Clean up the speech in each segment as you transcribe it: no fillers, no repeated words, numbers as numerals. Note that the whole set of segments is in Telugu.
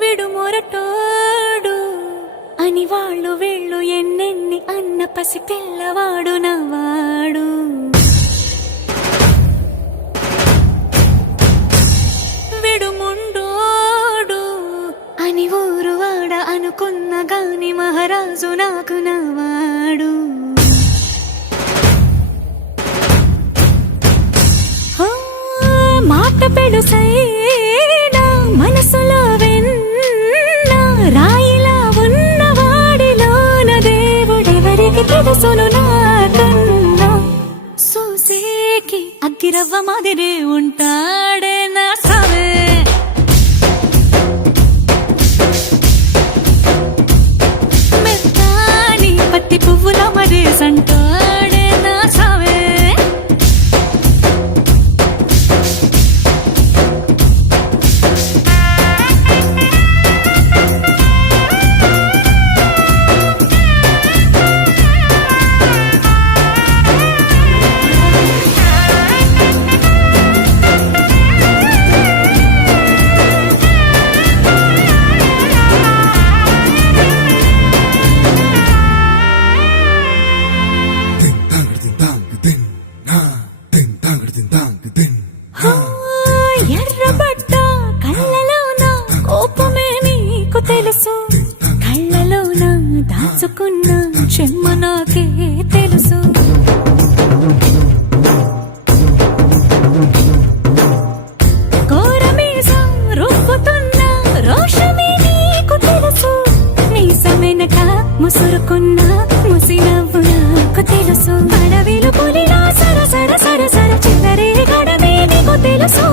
విడుమొరటోడు అని వాళ్ళు వీళ్ళు ఎన్నెన్ని అన్న పసి పిల్లవాడు నవ్వాడు. విడుముండోడు అని ఊరు వాడ అనుకున్న గాని మహారాజు నాకు నవ్వాడు. మాట పెడుసైనా మనసులో వెన్న రాయిలా ఉన్నవాడిలోన దేవుడెవరికి తెలుసును నాకన్నా. సూసేకి అగ్గిరవ్వ మాదిరే ఉంటాడే నా సావే. మెత్తాని పత్తి పువ్వుల మరేసంటాడే నా సావే. ఎర్రబడ్డ కళ్ళలోన కోపమే నీకు తెలుసు, కళ్ళలోన దాచుకున్న చెమ్మ నాకే తెలుసు. కోరమీసం రూపుతున్న రోషమే నీకు తెలుసు, మీసమెనక ముసురుకున్న ముసినవ్వు నాకు తెలుసు. అడవిలు పులిలా సర సర సర సర చివరే గడమే నీకు తెలుసు.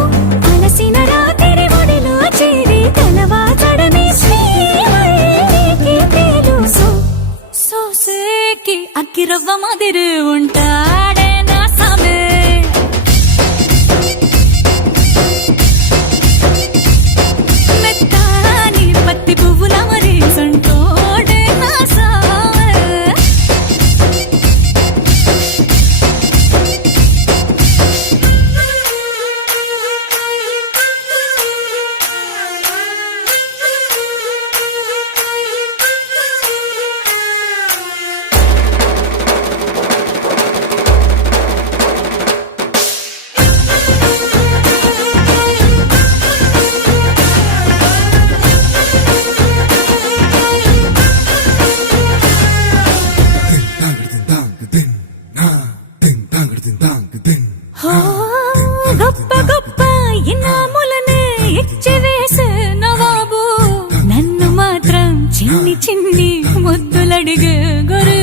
అలసిన రాత్రి ఒడిలో చేరి తలవాచడమే శ్రీకి తెలుసు. సోసేకి అగ్గిరవ్వ మాదిరి ఉంటాడే నా సామే. మెత్తాని పత్తి పువ్వుల మరేసంటోడే నా సామే. గొప్ప గొప్ప ఇనాములనే ఇచ్చివేసే నవాబు, నన్ను మాత్రం చిన్ని చిన్ని ముద్దులడిగే గురు.